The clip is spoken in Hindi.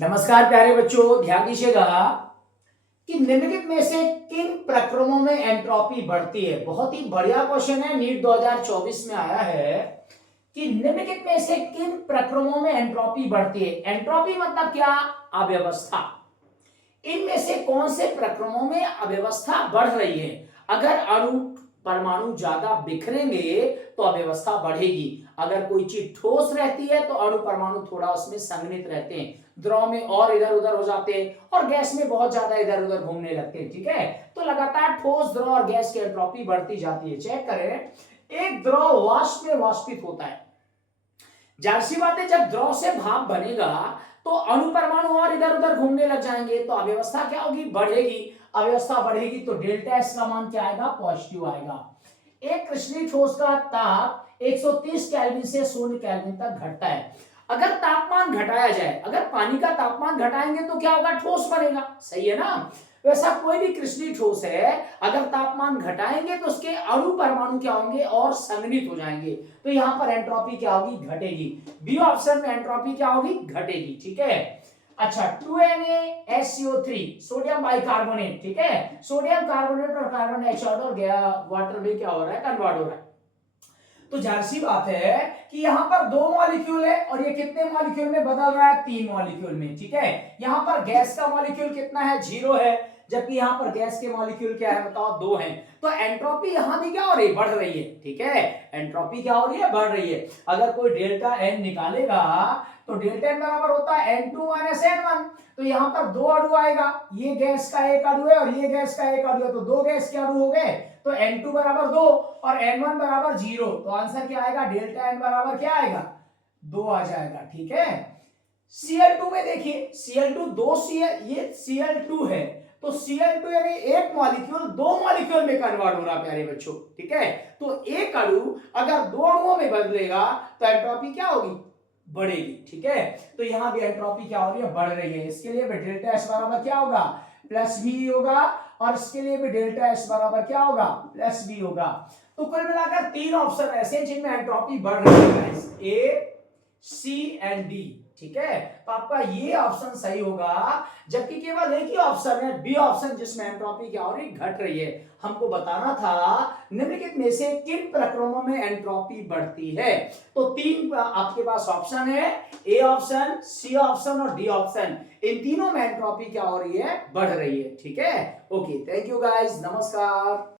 नमस्कार प्यारे बच्चों, ध्यान दीजिएगा कि निम्नलिखित में से किन प्रक्रमों में एंट्रोपी बढ़ती है। बहुत ही बढ़िया क्वेश्चन है, नीट 2024 में आया है कि निम्नलिखित में से किन प्रक्रमों में एंट्रोपी बढ़ती है। एंट्रोपी मतलब क्या? अव्यवस्था। इनमें से कौन से प्रक्रमों में अव्यवस्था बढ़ रही है? अगर अणु परमाणु ज्यादा बिखरेंगे तो अव्यवस्था बढ़ेगी। अगर कोई चीज ठोस रहती है तो अणु परमाणु थोड़ा उसमें संघनित रहते हैं, द्रव में और इधर उधर हो जाते हैं और गैस में बहुत ज्यादा इधर उधर घूमने लगते हैं। ठीक है, तो लगातार ठोस, द्रव और गैस की एंट्रोपी बढ़ती जाती है। चेक करें, एक द्रव वाष्प में वाष्पित होता है। जाहिर सी बात है, जब द्रव से भाप बनेगा तो अणु परमाणु और इधर उधर घूमने लग जाएंगे, तो अव्यवस्था क्या होगी? बढ़ेगी। अव्यवस्था बढ़ेगी तो डेल्टा एस का मान क्या आएगा? पॉजिटिव आएगा। एक कृष्णीय ठोस का ताप 130 केल्विन से 0 केल्विन तक घटता है। अगर तापमान घटाया जाए, अगर पानी का तापमान घटाएंगे तो क्या होगा? ठोस बनेगा। सही है ना? वैसा कोई भी कृष्णीय ठोस है, अगर तापमान घटाएंगे तो उसके अणु परमाणु क्या होंगे? और संघनित हो जाएंगे। तो यहां पर एंट्रोपी क्या होगी? घटेगी। बी ऑप्शन में एंट्रोपी क्या होगी? घटेगी। ठीक है। अच्छा, 2NaSCO3 सोडियम बाइकार्बोनेट। ठीक है, सोडियम कार्बोनेट और कार्बन डाइऑक्साइड और वाटर में क्या हो रहा है? कन्वर्ट हो रहा है। तो जाहिर सी बात है कि यहां पर 2 मॉलिक्यूल है और ये कितने मॉलिक्यूल में बदल रहा है? 3 मॉलिक्यूल में। ठीक है, यहां पर गैस का मॉलिक्यूल कितना है? 0 है, जबकि यहां पर गैस के मॉलिक्यूल क्या है? बताओ, 2 हैं। तो एंट्रोपी यहां भी क्या हो रही है? बढ़ रही है। ठीक है, एंट्रोपी क्या हो रही है? बढ़ रही है। अगर कोई डेल्टा एन निकालेगा तो डेल्टा एन बराबर होता है N2 माइनस N1। तो यहां पर 2 अणु आएगा, ये गैस का एक अणु है और ये गैस का एक अणु है, तो 2 गैस के अणु हो गए। तो N2 बराबर 2 और N1 बराबर 0। तो आंसर क्या आएगा? डेल्टा N बराबर क्या आएगा? 2 आ जाएगा। ठीक है। Cl2 में देखिए, Cl2 2 Cl, ये Cl2 है, तो Cl2 यानी एक मॉलिक्यूल 2 मॉलिक्यूल में कन्वर्ट हो रहा है प्यारे बच्चों। ठीक है, तो एक अणु अगर 2 अणुओं में बदलेगा तो एंट्रोपी क्या होगी? बढ़ेगी। ठीक है, तो यहां भी एंट्रोपी क्या हो रही है? बढ़ रही है। इसके लिए डेल्टा एस बराबर क्या होगा? प्लस बी होगा, और इसके लिए भी डेल्टा एस बराबर क्या होगा? प्लस बी होगा। तो कुल मिलाकर 3 ऑप्शन ऐसे जिनमें एंट्रोपी बढ़ रही है, ए, सी एंड डी। ठीक है, तो आपका ये ऑप्शन सही होगा। जबकि केवल एक ही ऑप्शन है, बी ऑप्शन, जिसमें एंट्रोपी क्या हो रही? घट रही है। हमको बताना था निम्नलिखित में से किन प्रक्रमों में एंट्रोपी बढ़ती है। तो 3 आपके पास ऑप्शन है, ए ऑप्शन, सी ऑप्शन और डी ऑप्शन। इन तीनों में एंट्रोपी क्या हो रही है? बढ़ रही है। ठीक है, ओके, थैंक यू गाइस, नमस्कार।